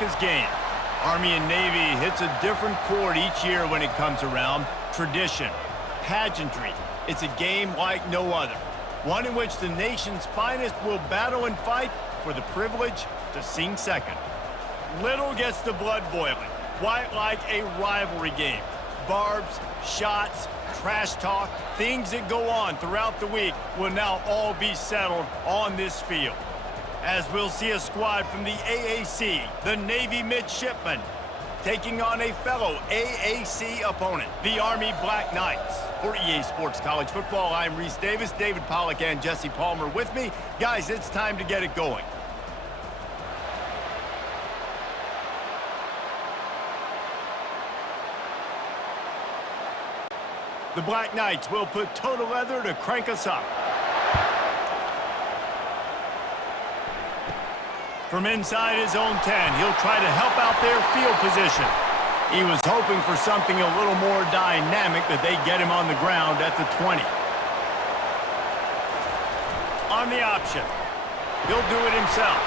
America's game. Army and Navy hits a different chord each year when it comes around. Tradition, pageantry. It's a game like no other. One in which the nation's finest will battle and fight for the privilege to sing second. Little gets the blood boiling, quite like a rivalry game. Barbs, shots, trash talk, things that go on throughout the week will now all be settled on this field. As we'll see a squad from the AAC, the Navy Midshipmen, taking on a fellow AAC opponent, the Army Black Knights. For EA Sports College Football, I'm Reese Davis, David Pollack, and Jesse Palmer with me. Guys, it's time to get it going. The Black Knights will put total leather to crank us up. From inside his own 10, he'll try to help out their field position. He was hoping for something a little more dynamic, that they get him on the ground at the 20. On the option. He'll do it himself.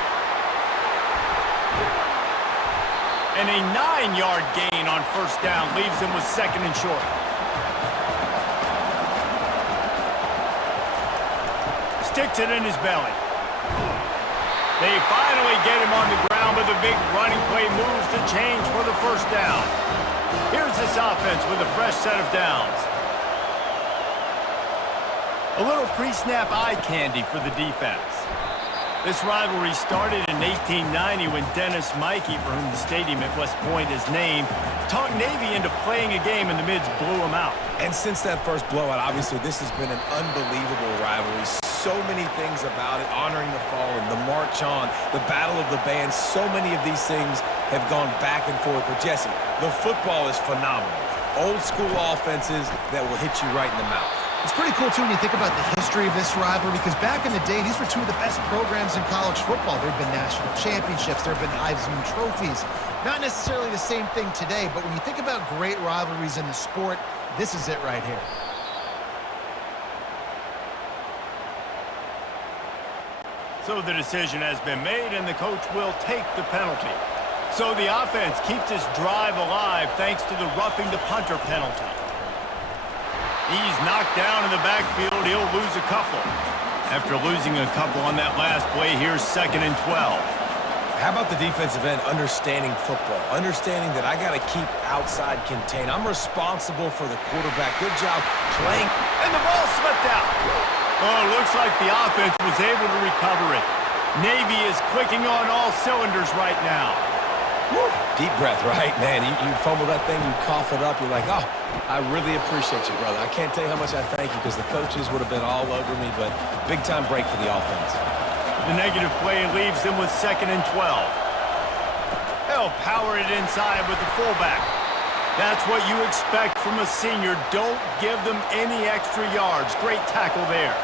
And a 9-yard gain on first down leaves him with second and short. Sticks it in his belly. They finally get him on the ground, but the big running play moves the chains for the first down. Here's this offense with a fresh set of downs. A little pre-snap eye candy for the defense. This rivalry started in 1890 when Dennis Mikey, for whom the stadium at West Point is named, talked Navy into playing a game and the Mids blew him out. And since that first blowout, obviously this has been an unbelievable rivalry. So many things about it, honoring the fallen, the march on, the battle of the bands. So many of these things have gone back and forth. But Jesse, the football is phenomenal. Old school offenses that will hit you right in the mouth. It's pretty cool, too, when you think about the history of this rivalry, because back in the day, these were two of the best programs in college football. There have been national championships. There have been Heisman trophies. Not necessarily the same thing today, but when you think about great rivalries in the sport, this is it right here. So the decision has been made, and the coach will take the penalty. So the offense keeps this drive alive thanks to the roughing the punter penalty. He's knocked down in the backfield. He'll lose a couple. After losing a couple on that last play, here's 2nd and 12. How about the defensive end understanding football, understanding that I got to keep outside contained. I'm responsible for the quarterback. Good job playing. And the ball slipped out. Oh, looks like the offense was able to recover it. Navy is clicking on all cylinders right now. Woo. Deep breath, right? Man, you fumble that thing, you cough it up, you're like, oh, I really appreciate you, brother. I can't tell you how much I thank you, because the coaches would have been all over me, but big-time break for the offense. The negative play leaves them with 2nd and 12. They'll power it inside with the fullback. That's what you expect from a senior. Don't give them any extra yards. Great tackle there.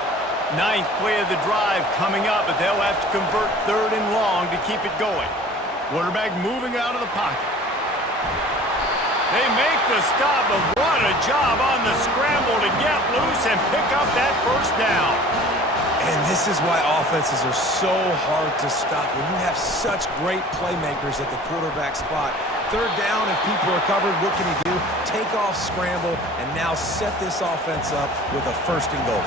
9th play of the drive coming up, but they'll have to convert 3rd and long to keep it going. Quarterback moving out of the pocket. They make the stop, but what a job on the scramble to get loose and pick up that first down. And this is why offenses are so hard to stop. When you have such great playmakers at the quarterback spot, 3rd down, if people are covered, what can he do? Take off, scramble, and now set this offense up with a 1st and goal.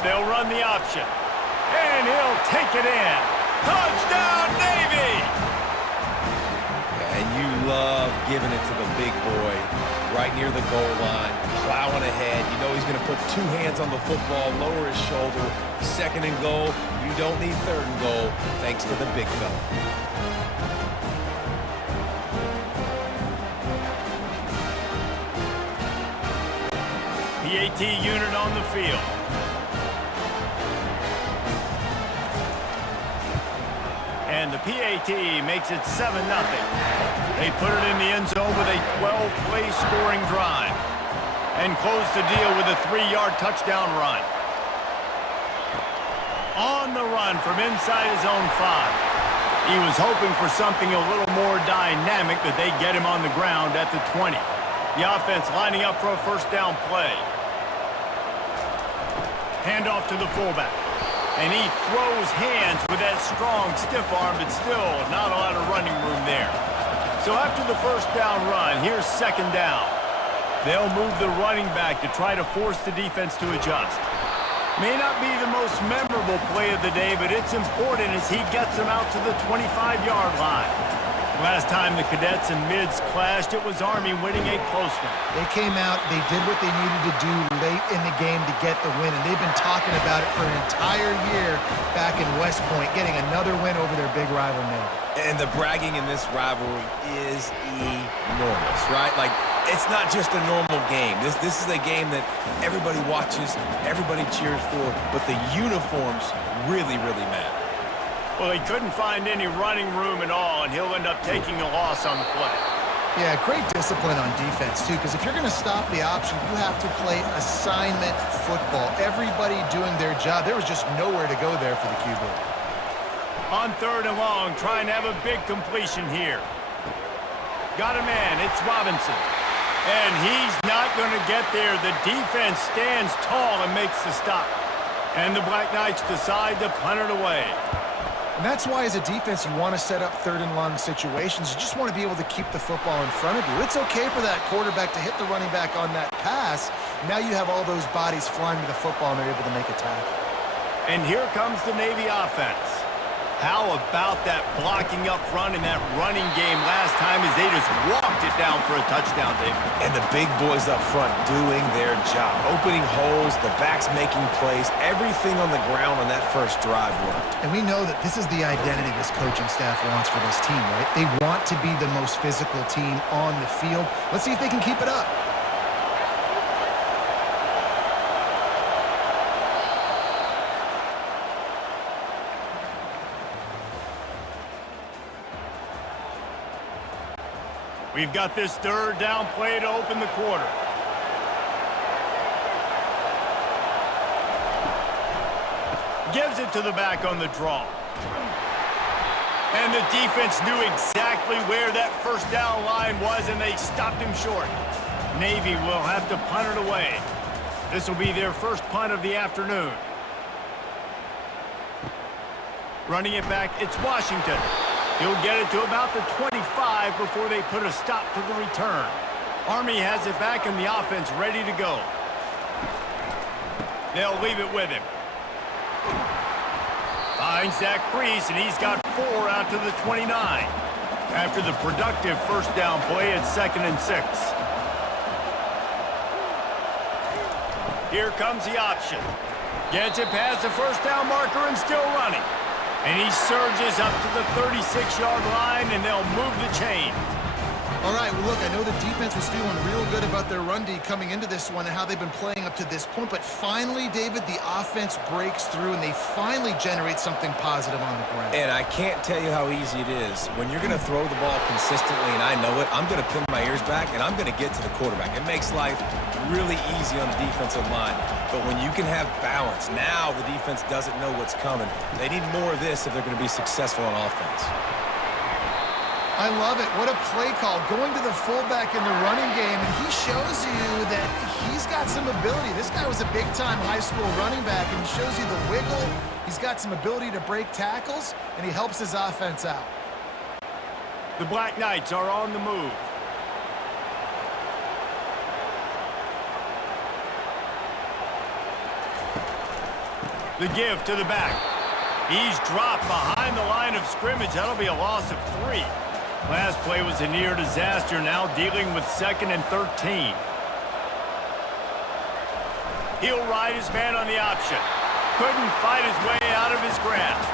They'll run the option, and he'll take it in. Touchdown, Navy! And you love giving it to the big boy right near the goal line, plowing ahead. You know he's going to put 2 hands on the football, lower his shoulder. 2nd and goal. You don't need 3rd and goal, thanks to the big fella. PAT unit on the field. And the PAT makes it 7-0. They put it in the end zone with a 12-play scoring drive and close the deal with a 3-yard touchdown run. On the run from inside his own 5. He was hoping for something a little more dynamic, that they get him on the ground at the 20. The offense lining up for a first down play. Handoff to the fullback. And he throws hands with that strong, stiff arm, but still not a lot of running room there. So after the first down run, here's second down. They'll move the running back to try to force the defense to adjust. May not be the most memorable play of the day, but it's important as he gets them out to the 25-yard line. Last time the Cadets and Mids clashed, it was Army winning a close one. They came out, they did what they needed to do late in the game to get the win, and they've been talking about it for an entire year back in West Point, getting another win over their big rival Navy. And the bragging in this rivalry is enormous, right? Like, it's not just a normal game. This is a game that everybody watches, everybody cheers for, but the uniforms really, really matter. Well, he couldn't find any running room at all, and he'll end up taking a loss on the play. Yeah, great discipline on defense, too, because if you're going to stop the option, you have to play assignment football. Everybody doing their job. There was just nowhere to go there for the QB. On third and long, trying to have a big completion here. Got a man. It's Robinson. And he's not going to get there. The defense stands tall and makes the stop. And the Black Knights decide to punt it away. And that's why, as a defense, you want to set up third and long situations. You just want to be able to keep the football in front of you. It's okay for that quarterback to hit the running back on that pass. Now you have all those bodies flying to the football, and they're able to make a tackle. And here comes the Navy offense. How about that blocking up front in that running game last time as they just walked it down for a touchdown, David? And the big boys up front doing their job. Opening holes, the backs making plays, everything on the ground on that first drive worked. And we know that this is the identity this coaching staff wants for this team, right? They want to be the most physical team on the field. Let's see if they can keep it up. We've got this third down play to open the quarter. Gives it to the back on the draw. And the defense knew exactly where that first down line was, and they stopped him short. Navy will have to punt it away. This will be their first punt of the afternoon. Running it back, it's Washington. He'll get it to about the 25 before they put a stop to the return. Army has it back in the offense, ready to go. They'll leave it with him. Finds that crease, and he's got 4 out to the 29. After the productive first down play, it's 2nd and 6. Here comes the option. Gets it past the first down marker and still running. And he surges up to the 36-yard line, and they'll move the chain. All right, well, look, I know the defense was feeling real good about their run D coming into this one and how they've been playing up to this point. But finally, David, the offense breaks through, and they finally generate something positive on the ground. And I can't tell you how easy it is. When you're going to throw the ball consistently, and I know it, I'm going to pin my ears back, and I'm going to get to the quarterback. It makes life really easy on the defensive line. But when you can have balance, now the defense doesn't know what's coming. They need more of this if they're going to be successful on offense. I love it. What a play call. Going to the fullback in the running game, and he shows you that he's got some ability. This guy was a big-time high school running back, and he shows you the wiggle. He's got some ability to break tackles, and he helps his offense out. The Black Knights are on the move. The give to the back. He's dropped behind the line of scrimmage. That'll be a loss of 3. Last play was a near disaster, now dealing with 2nd and 13. He'll ride his man on the option. Couldn't fight his way out of his grasp.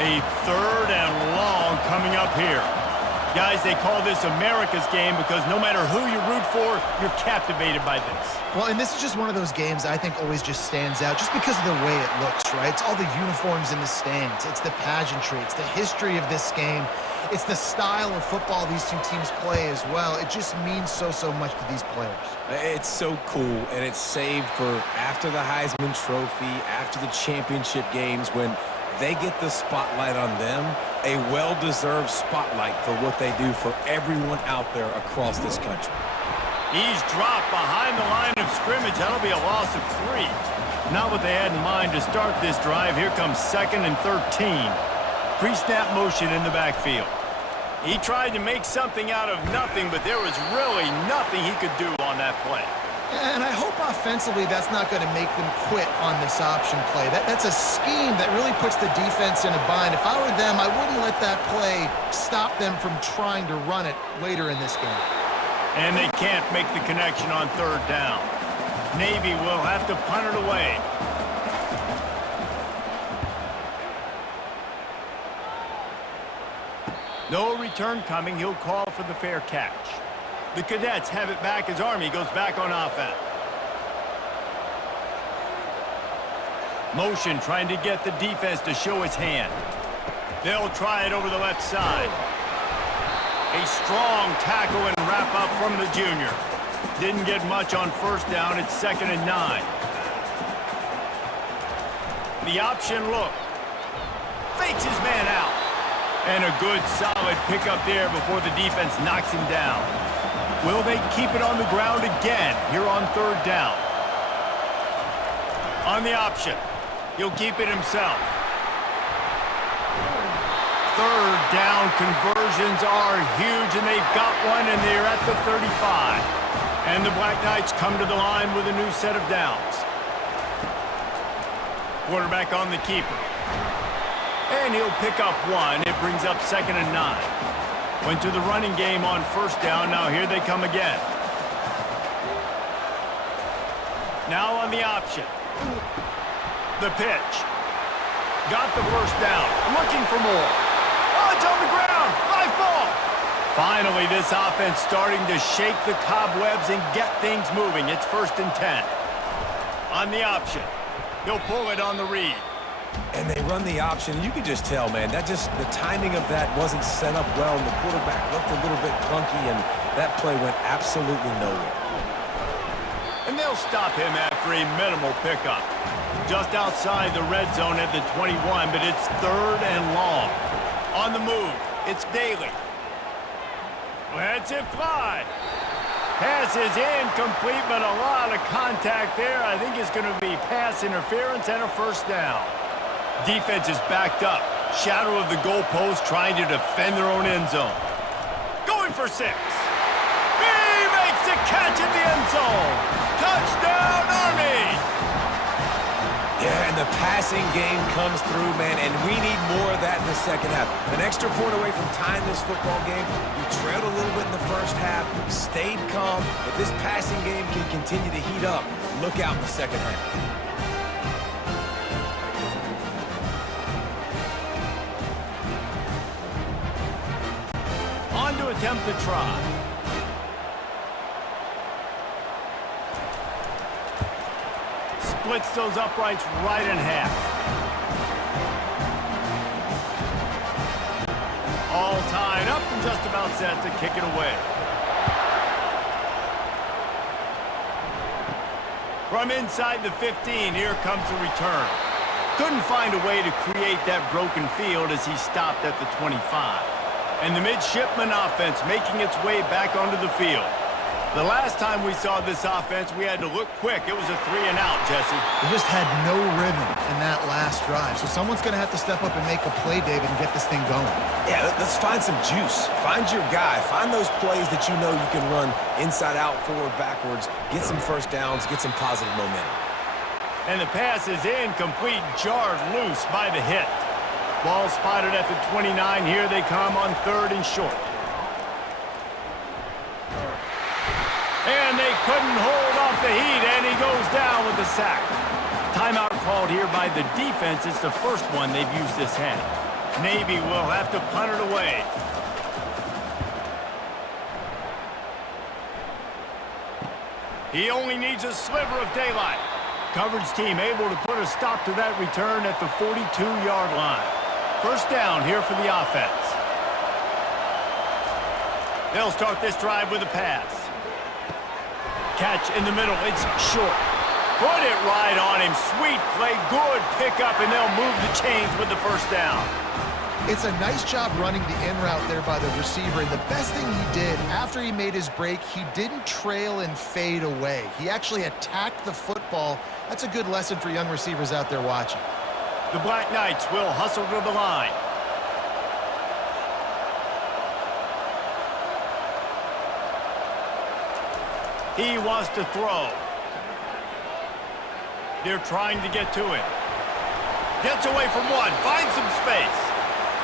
A 3rd and long coming up here. Guys, they call this America's game because no matter who you root for, you're captivated by this. Well, and this is just one of those games I think always just stands out just because of the way it looks, right? It's all the uniforms in the stands. It's the pageantry. It's the history of this game. It's the style of football these two teams play as well. It just means so much to these players. It's so cool, and it's saved for after the Heisman Trophy, after the championship games, when they get the spotlight on them, a well-deserved spotlight for what they do for everyone out there across this country. He's dropped behind the line of scrimmage. That'll be a loss of 3. Not what they had in mind to start this drive. Here comes 2nd and 13. Pre-snap motion in the backfield. He tried to make something out of nothing, but there was really nothing he could do on that play. And I hope offensively that's not going to make them quit on this option play. That's a scheme that really puts the defense in a bind. If I were them, I wouldn't let that play stop them from trying to run it later in this game. And they can't make the connection on 3rd down. Navy will have to punt it away. No return coming. He'll call for the fair catch. The Cadets have it back as Army goes back on offense. Motion trying to get the defense to show his hand. They'll try it over the left side. A strong tackle and wrap up from the junior. Didn't get much on 1st down. It's 2nd and 9. The option look. Fakes his man out. And a good solid pickup there before the defense knocks him down. Will they keep it on the ground again here on 3rd down? On the option. He'll keep it himself. 3rd down conversions are huge, and they've got one, and they're at the 35. And the Black Knights come to the line with a new set of downs. Quarterback on the keeper. And he'll pick up one. It brings up 2nd and 9. Went to the running game on 1st down. Now here they come again. Now on the option. The pitch. Got the 1st down. Looking for more. Oh, it's on the ground. Live ball. Finally, this offense starting to shake the cobwebs and get things moving. It's 1st and 10. On the option. He'll pull it on the read. And they run the option. You can just tell, man, the timing of that wasn't set up well, and the quarterback looked a little bit clunky, and that play went absolutely nowhere. And they'll stop him after a minimal pickup. Just outside the red zone at the 21, but it's 3rd and long. On the move, it's Daly. Lets it fly. Pass is incomplete, but a lot of contact there. I think it's going to be pass interference and a 1st down. Defense is backed up. Shadow of the goalpost trying to defend their own end zone. Going for 6. He makes the catch in the end zone. Touchdown, Army! Yeah, and the passing game comes through, man, and we need more of that in the 2nd half. An extra point away from tying this football game. We trailed a little bit in the 1st half, stayed calm. If this passing game can continue to heat up, look out in the 2nd half. On to attempt the try. Splits those uprights right in half. All tied up and just about set to kick it away. From inside the 15, here comes the return. Couldn't find a way to create that broken field as he stopped at the 25. And the midshipman offense making its way back onto the field. The last time we saw this offense, we had to look quick. It was a 3 and out, Jesse. They just had no rhythm in that last drive. So someone's going to have to step up and make a play, David, and get this thing going. Yeah, let's find some juice. Find your guy. Find those plays that you know you can run inside out, forward, backwards. Get some 1st downs. Get some positive momentum. And the pass is incomplete, jarred loose by the hit. Ball spotted at the 29. Here they come on 3rd and short. And they couldn't hold off the heat, and he goes down with the sack. Timeout called here by the defense. It's the first one they've used this half. Navy will have to punt it away. He only needs a sliver of daylight. Coverage team able to put a stop to that return at the 42-yard line. 1st down here for the offense. They'll start this drive with a pass. Catch in the middle. It's short. Put it right on him. Sweet play. Good pickup, and they'll move the chains with the 1st down. It's a nice job running the in route there by the receiver, and the best thing he did after he made his break, he didn't trail and fade away. He actually attacked the football. That's a good lesson for young receivers out there watching. The Black Knights will hustle to the line. He wants to throw. They're trying to get to him. Gets away from one, finds some space.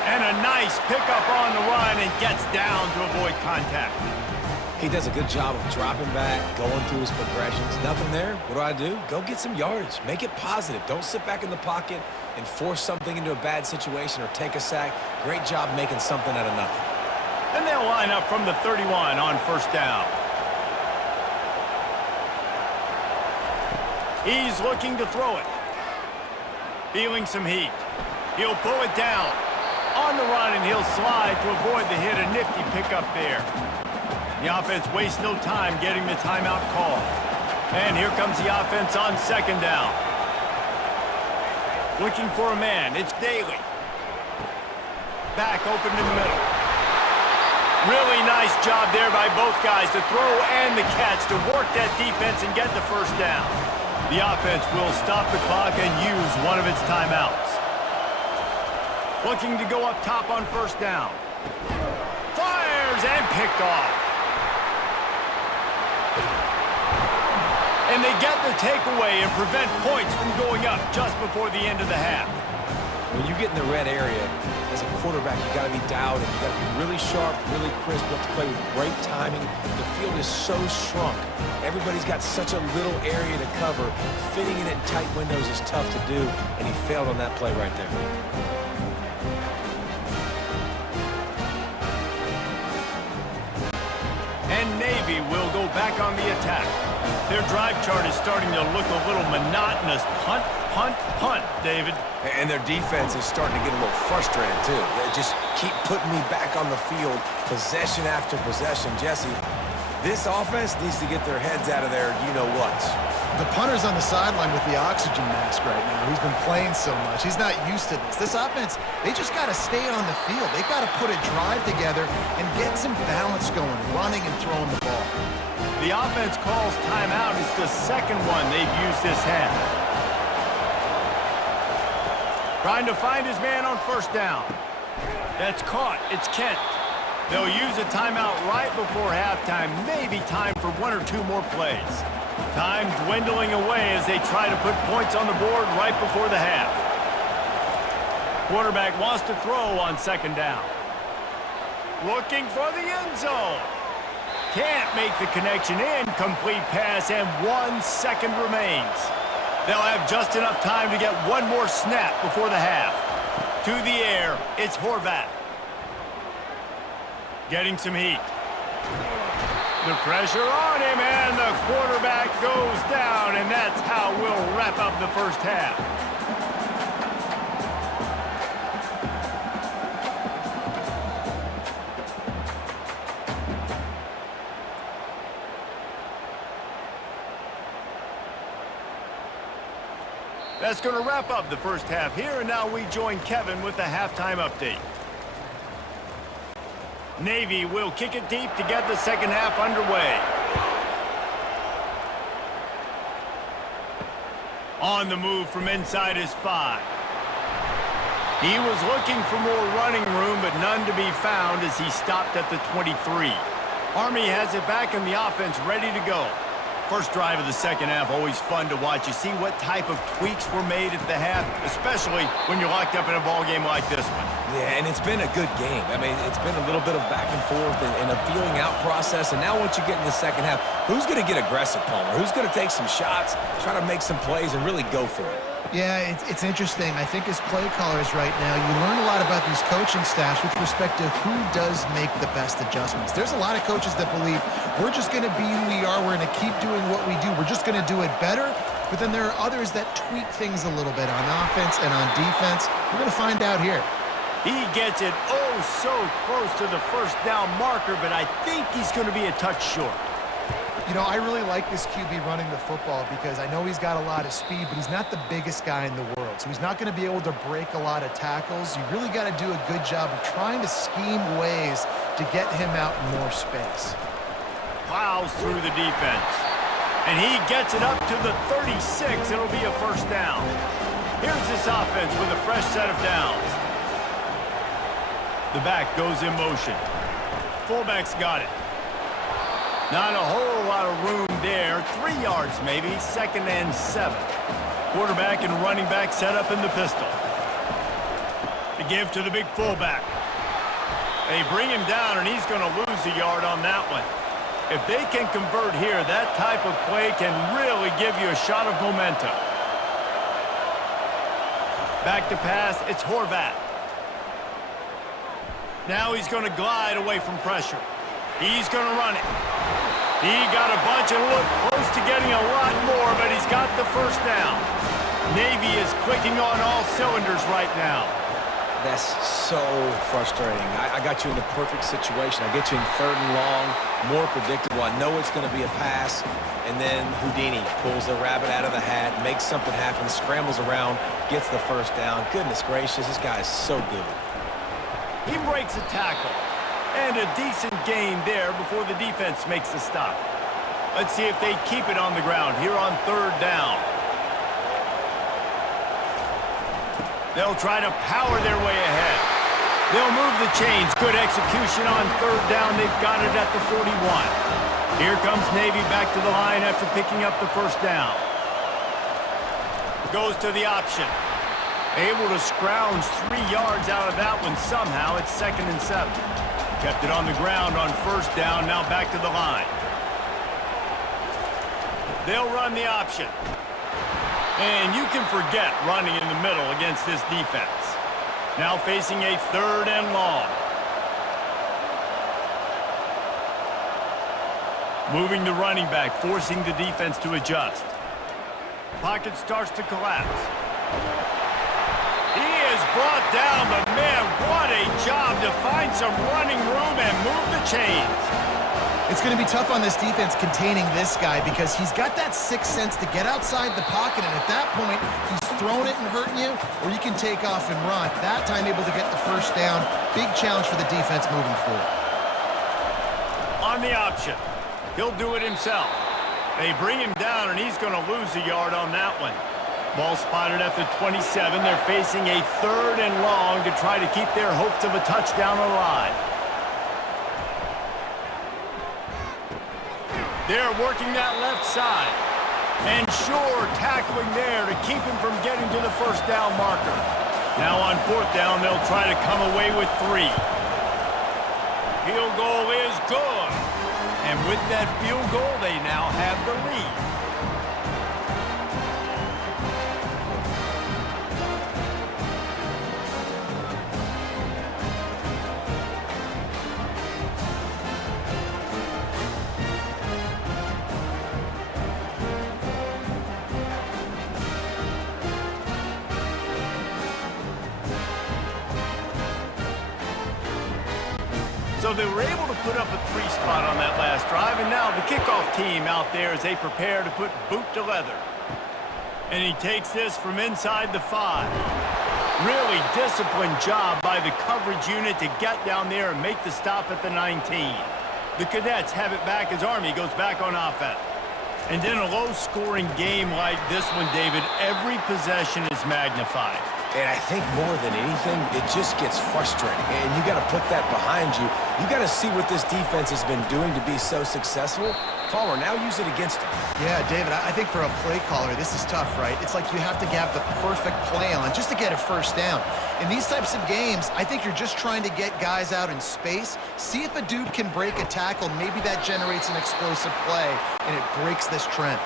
And a nice pickup on the run and gets down to avoid contact. He does a good job of dropping back, going through his progressions. Nothing there. What do? Go get some yardage. Make it positive. Don't sit back in the pocket and force something into a bad situation or take a sack. Great job making something out of nothing. And they'll line up from the 31 on first down. He's looking to throw it. Feeling some heat. He'll pull it down. On the run, and he'll slide to avoid the hit. A nifty pickup there. The offense wastes no time getting the timeout call. And here comes the offense on second down. Looking for a man. It's Daly. Back open in the middle. Really nice job there by both guys to throw and the catch to work that defense and get the first down. The offense will stop the clock and use one of its timeouts. Looking to go up top on first down. Fires and picked off. And they get the takeaway and prevent points from going up just before the end of the half. When you get in the red area, as a quarterback, you got to be dialed in. You got to be really sharp, really crisp. You have to play with great timing. The field is so shrunk. Everybody's got such a little area to cover. Fitting it in tight windows is tough to do, and he failed on that play right there. And Navy will go back on the attack. Their drive chart is starting to look a little monotonous. Punt, punt, punt, David. And their defense is starting to get a little frustrated, too. They just keep putting me back on the field, possession after possession. Jesse, this offense needs to get their heads out of there, you-know-what. The punter's on the sideline with the oxygen mask right now. He's been playing so much. He's not used to this. This offense, they just got to stay on the field. They've got to put a drive together and get some balance going, running and throwing the ball. The offense calls timeout. It's the second one they've used this half. Trying to find his man on first down. That's caught. It's Kent. They'll use a timeout right before halftime. Maybe time for one or two more plays. Time dwindling away as they try to put points on the board right before the half. Quarterback wants to throw on second down. Looking for the end zone. Can't make the connection. Incomplete pass, and 1 second remains. They'll have just enough time to get one more snap before the half. To the air, it's Horvath. Getting some heat. The pressure on him, and the quarterback goes down, and that's how we'll wrap up the first half. That's going to wrap up the first half here, and now we join Kevin with the halftime update. Navy will kick it deep to get the second half underway. On the move from inside his 5. He was looking for more running room, but none to be found as he stopped at the 23. Army has it back in the offense, ready to go. First drive of the second half, always fun to watch. You see what type of tweaks were made at the half, especially when you're locked up in a ball game like this one. Yeah, and it's been a good game. I mean, it's been a little bit of back and forth and a feeling out process. And now once you get in the second half, who's going to get aggressive, Palmer? Who's going to take some shots, try to make some plays, and really go for it? Yeah, it's interesting. I think as play callers right now, you learn a lot about these coaching staffs with respect to who does make the best adjustments. There's a lot of coaches that believe we're just going to be who we are. We're going to keep doing what we do. We're just going to do it better. But then there are others that tweak things a little bit on offense and on defense. We're going to find out here. He gets it oh so close to the first down marker, but I think he's going to be a touch short. You know, I really like this QB running the football because I know he's got a lot of speed, but he's not the biggest guy in the world. So he's not going to be able to break a lot of tackles. You really got to do a good job of trying to scheme ways to get him out in more space. Plows through the defense. And he gets it up to the 36. It'll be a first down. Here's this offense with a fresh set of downs. The back goes in motion. Fullback's got it. Not a whole lot of room there. 3 yards maybe. 2nd and 7. Quarterback and running back set up in the pistol. To give to the big fullback. They bring him down, and he's going to lose a yard on that one. If they can convert here, that type of play can really give you a shot of momentum. Back to pass, it's Horvath. Now he's going to glide away from pressure. He's going to run it. He got a bunch and looked close to getting a lot more, but he's got the first down. Navy is clicking on all cylinders right now. That's so frustrating. I got you in the perfect situation. I get you in 3rd and long, more predictable. I know it's going to be a pass, and then Houdini pulls the rabbit out of the hat, makes something happen, scrambles around, gets the first down. Goodness gracious, this guy is so good. He breaks a tackle. And a decent gain there before the defense makes the stop. Let's see if they keep it on the ground here on 3rd down. They'll try to power their way ahead. They'll move the chains. Good execution on 3rd down. They've got it at the 41. Here comes Navy back to the line after picking up the first down. Goes to the option. Able to scrounge 3 yards out of that one somehow. It's 2nd and 7. Kept it on the ground on 1st down, now back to the line. They'll run the option. And you can forget running in the middle against this defense. Now facing a 3rd and long. Moving the running back, forcing the defense to adjust. Pocket starts to collapse. He is brought down, but man, what a job to find some running room and move the chains. It's going to be tough on this defense containing this guy because he's got that sixth sense to get outside the pocket, and at that point, he's throwing it and hurting you, or you can take off and run. That time able to get the first down. Big challenge for the defense moving forward. On the option. He'll do it himself. They bring him down, and he's going to lose a yard on that one. Ball spotted at the 27. They're facing a 3rd and long to try to keep their hopes of a touchdown alive. They're working that left side. And sure, tackling there to keep him from getting to the first down marker. Now on 4th down, they'll try to come away with 3. Field goal is good. And with that field goal, they now have the lead. So they were able to put up a 3 spot on that last drive, and now the kickoff team out there as they prepare to put boot to leather. And he takes this from inside the 5. Really disciplined job by the coverage unit to get down there and make the stop at the 19. The Cadets have it back as Army goes back on offense. And in a low-scoring game like this one, David, every possession is magnified. And I think more than anything, it just gets frustrating. And you got to put that behind you. You got to see what this defense has been doing to be so successful. Palmer, now use it against him. Yeah, David, I think for a play caller, this is tough, right? It's like you have to have the perfect play on just to get a first down. In these types of games, I think you're just trying to get guys out in space, see if a dude can break a tackle. Maybe that generates an explosive play, and it breaks this trend.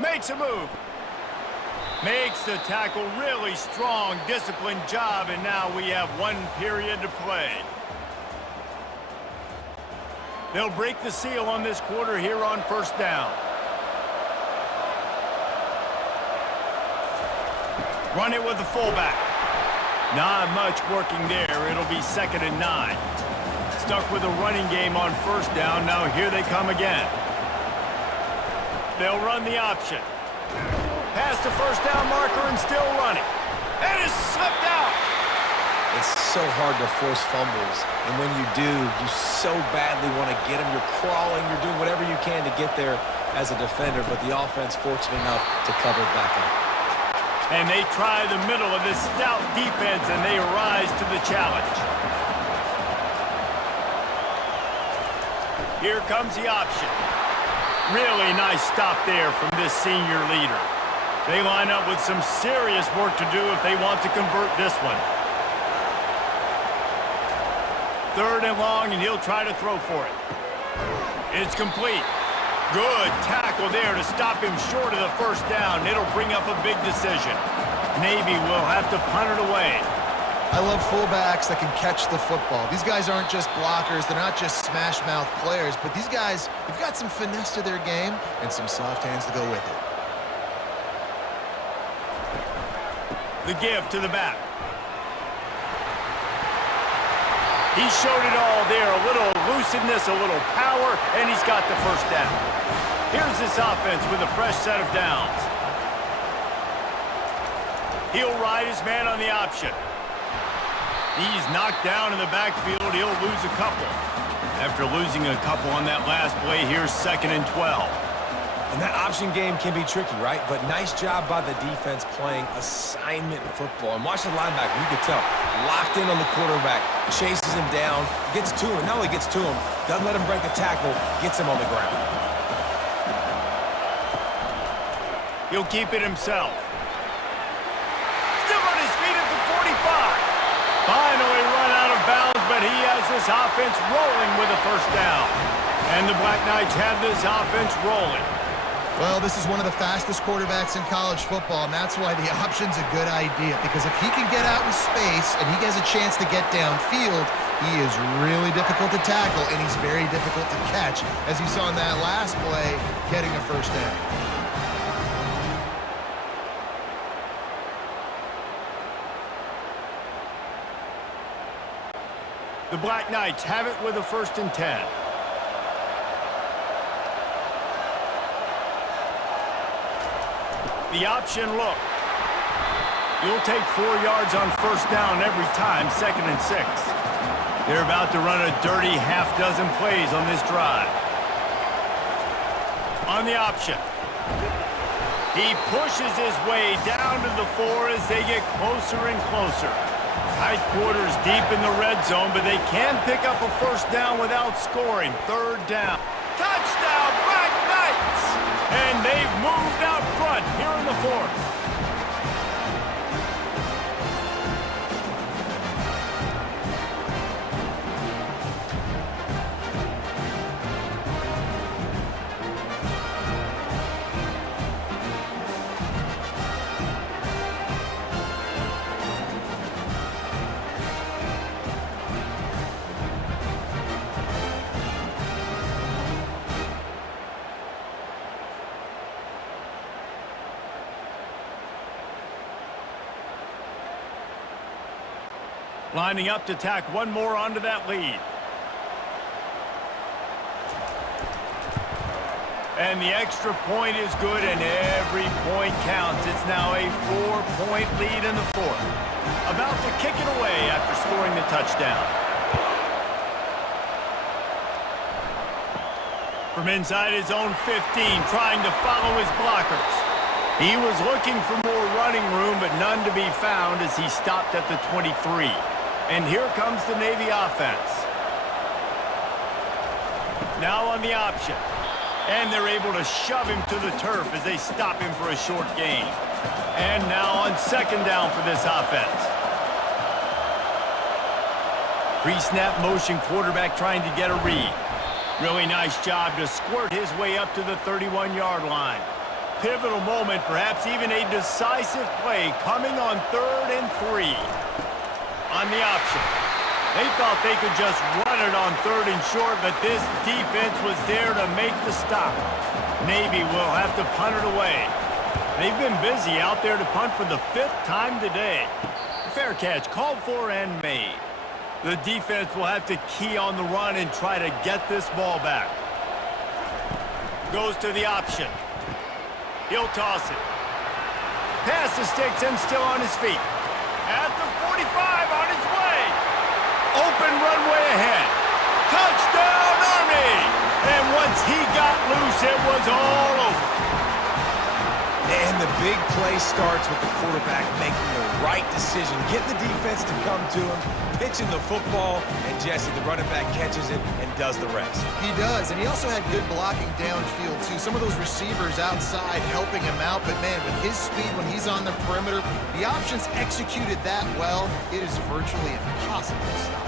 Makes a move. Makes the tackle really strong, disciplined job, and now we have 1 period to play. They'll break the seal on this quarter here on 1st down. Run it with the fullback. Not much working there. It'll be 2nd and 9. Stuck with a running game on 1st down. Now here they come again. They'll run the option. Past the 1st down marker and still running. And it's slipped out. It's so hard to force fumbles, and when you do, you so badly want to get them. You're crawling, you're doing whatever you can to get there as a defender, but the offense fortunate enough to cover it back up. And they try the middle of this stout defense, and they rise to the challenge. Here comes the option. Really nice stop there from this senior leader. They line up with some serious work to do if they want to convert this one. 3rd and long, and he'll try to throw for it. It's complete. Good tackle there to stop him short of the 1st down. It'll bring up a big decision. Navy will have to punt it away. I love fullbacks that can catch the football. These guys aren't just blockers. They're not just smash-mouth players, but these guys, they've got some finesse to their game and some soft hands to go with it. The give to the back. He showed it all there, a little elusiveness, a little power, and he's got the 1st down. Here's this offense with a fresh set of downs. He'll ride his man on the option. He's knocked down in the backfield. He'll lose a couple. After losing a couple on that last play, here's 2nd and 12. And that option game can be tricky, right? But nice job by the defense playing assignment football. And watch the linebacker, you can tell, locked in on the quarterback, chases him down, gets to him. Not only gets to him, doesn't let him break a tackle, gets him on the ground. He'll keep it himself. Still on his feet at the 45. Finally run out of bounds, but he has this offense rolling with a 1st down. And the Black Knights have this offense rolling. Well, this is one of the fastest quarterbacks in college football, and that's why the option's a good idea. Because if he can get out in space and he has a chance to get downfield, he is really difficult to tackle, and he's very difficult to catch, as you saw in that last play, getting a 1st down. The Black Knights have it with a 1st and 10. The option look. You'll take 4 yards on 1st down every time, 2nd and 6. They're about to run a dirty half-dozen plays on this drive. On the option. He pushes his way down to the 4 as they get closer and closer. Tight quarters deep in the red zone, but they can pick up a 1st down without scoring. 3rd down. Touchdown, Black Knights! And they've moved out front here in the 4th. Lining up to tack one more onto that lead. And the extra point is good, and every point counts. It's now a 4-point lead in the 4th. About to kick it away after scoring the touchdown. From inside his own 15, trying to follow his blockers. He was looking for more running room, but none to be found as he stopped at the 23. And here comes the Navy offense. Now on the option. And they're able to shove him to the turf as they stop him for a short gain. And now on 2nd down for this offense. Pre-snap motion quarterback trying to get a read. Really nice job to squirt his way up to the 31-yard line. Pivotal moment, perhaps even a decisive play coming on 3rd and 3. On the option. They thought they could just run it on 3rd and short, but this defense was there to make the stop. Navy will have to punt it away. They've been busy out there to punt for the 5th time today. Fair catch called for and made. The defense will have to key on the run and try to get this ball back. Goes to the option. He'll toss it. Pass the sticks and still on his feet. At the 45 on his way. Open runway ahead. Touchdown, Army! And once he got loose, it was all over. And the big play starts with the quarterback making the right decision, getting the defense to come to him, pitching the football, and Jesse, the running back, catches it and does the rest. He does, and he also had good blocking downfield, too. Some of those receivers outside helping him out, but, man, with his speed when he's on the perimeter, the options executed that well, it is virtually impossible to stop.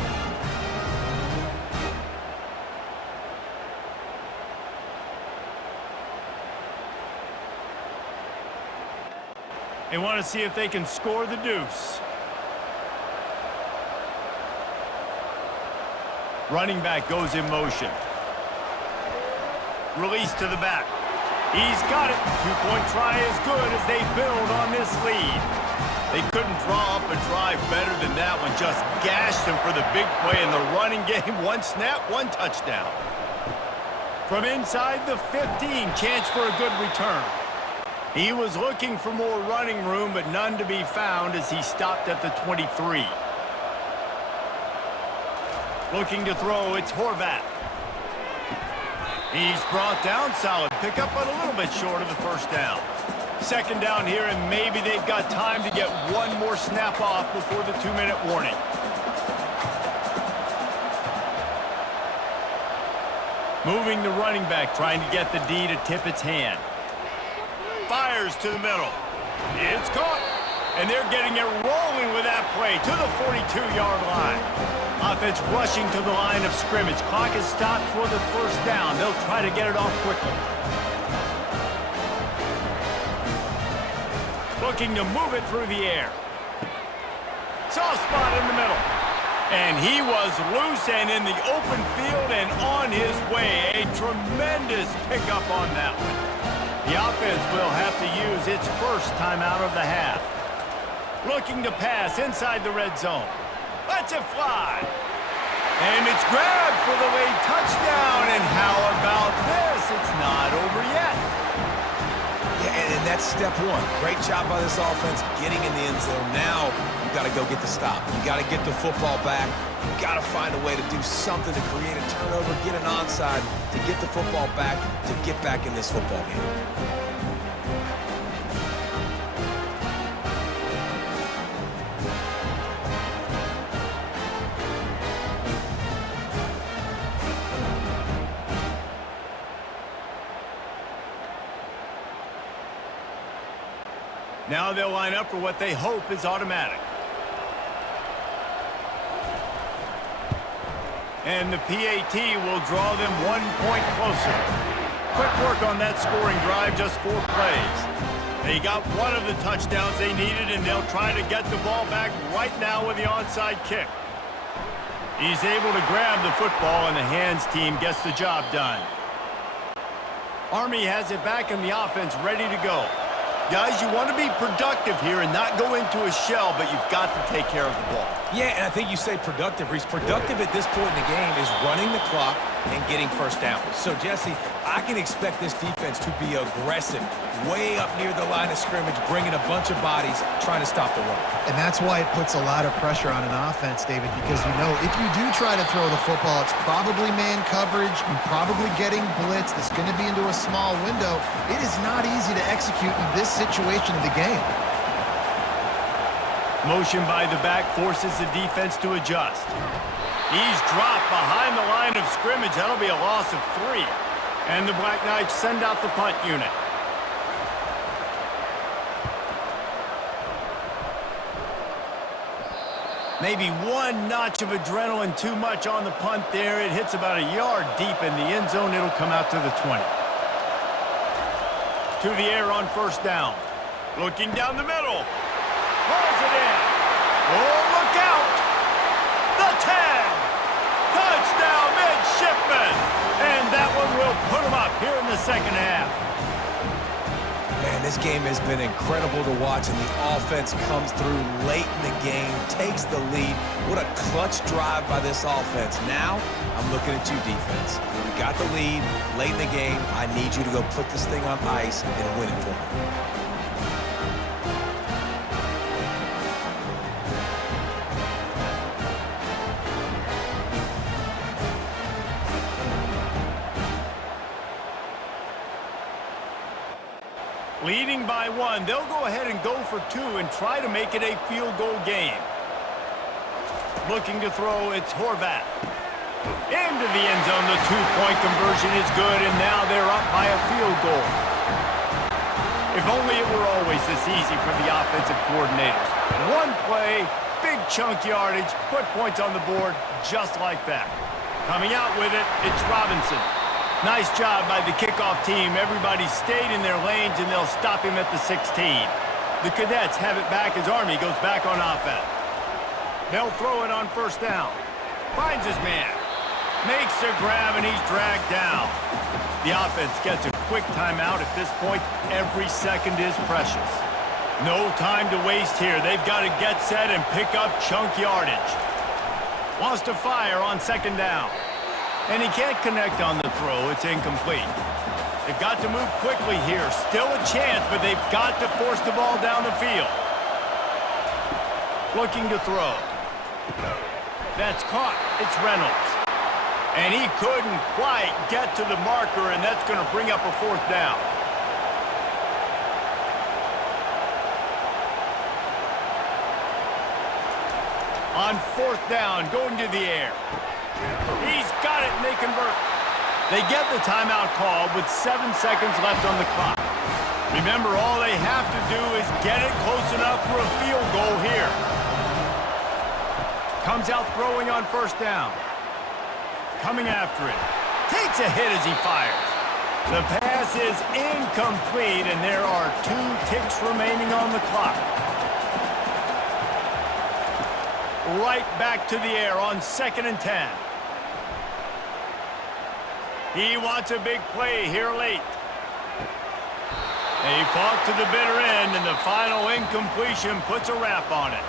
They want to see if they can score the deuce. Running back goes in motion. Release to the back. He's got it. Two-point try is good as they build on this lead. They couldn't draw up a drive better than that one. Just gashed him for the big play in the running game. One snap, one touchdown. From inside the 15, chance for a good return. He was looking for more running room, but none to be found as he stopped at the 23. Looking to throw, it's Horvat. He's brought down, solid pickup, but a little bit short of the first down. Second down here, and maybe they've got time to get one more snap off before the 2-minute warning. Moving the running back, trying to get the D to tip its hand. Fires to the middle. It's caught. And they're getting it rolling with that play to the 42-yard line. Offense rushing to the line of scrimmage. Clock is stopped for the first down. They'll try to get it off quickly. Looking to move it through the air. Soft spot in the middle. And he was loose and in the open field and on his way. A tremendous pickup on that one. The offense will have to use its first timeout of the half. Looking to pass inside the red zone. Lets it fly. And it's grabbed for the late touchdown. And how about this? It's not over yet. Yeah, and that's step one. Great job by this offense getting in the end zone. Now you got to go get the stop. You got to get the football back. You got to find a way to do something to create a turnover, get an onside, to get the football back, to get back in this football game. Now they'll line up for what they hope is automatic. And the PAT will draw them 1 point closer. Quick work on that scoring drive, just 4 plays. They got one of the touchdowns they needed, and they'll try to get the ball back right now with the onside kick. He's able to grab the football, and the hands team gets the job done. Army has it back in the offense, ready to go. Guys, you want to be productive here and not go into a shell, but you've got to take care of the ball. Yeah, and I think you say productive, Reese. Productive at this point in the game is running the clock and getting first down. So, Jesse, I can expect this defense to be aggressive, way up near the line of scrimmage, bringing a bunch of bodies, trying to stop the run. And that's why it puts a lot of pressure on an offense, David, because you know if you do try to throw the football, it's probably man coverage, you're probably getting blitzed, it's going to be into a small window. It is not easy to execute in this situation of the game. Motion by the back forces the defense to adjust. He's dropped behind the line of scrimmage. That'll be a loss of 3. And the Black Knights send out the punt unit. Maybe one notch of adrenaline too much on the punt there. It hits about a yard deep in the end zone. It'll come out to the 20. To the air on first down. Looking down the middle. Pulls it in. Oh, look out. The 10. Touchdown midshipman. And that one will put him up here in the second half. Man, This game has been incredible to watch, and the offense comes through late in the game, takes the lead. What a clutch drive by this offense. Now, I'm looking at you, defense. We got the lead late in the game. I need you to go put this thing on ice and win it for me. Leading by 1, they'll go ahead and go for 2 and try to make it a field goal game. Looking to throw, it's Horvath. Into the end zone, the 2-point conversion is good, and now they're up by a field goal. If only it were always this easy for the offensive coordinators. One play, big chunk yardage, put points on the board just like that. Coming out with it, it's Robinson. Nice job by the kickoff team. Everybody stayed in their lanes, and they'll stop him at the 16. The Cadets have it back as Army goes back on offense. They'll throw it on first down. Finds his man. Makes the grab, and he's dragged down. The offense gets a quick timeout. At this point, every second is precious. No time to waste here. They've got to get set and pick up chunk yardage. Wants to fire on second down. And he can't connect on the throw. It's incomplete. They've got to move quickly here. Still a chance, but they've got to force the ball down the field. Looking to throw. That's caught. It's Reynolds. And he couldn't quite get to the marker, and that's going to bring up a fourth down. On fourth down, going to the air. He's got it, and they convert. They get the timeout call with 7 seconds left on the clock. Remember, all they have to do is get it close enough for a field goal here. Comes out throwing on first down. Coming after it. Takes a hit as he fires. The pass is incomplete, and there are 2 ticks remaining on the clock. Right back to the air on 2nd and 10. He wants a big play here late. They fought to the bitter end, and the final incompletion puts a wrap on it.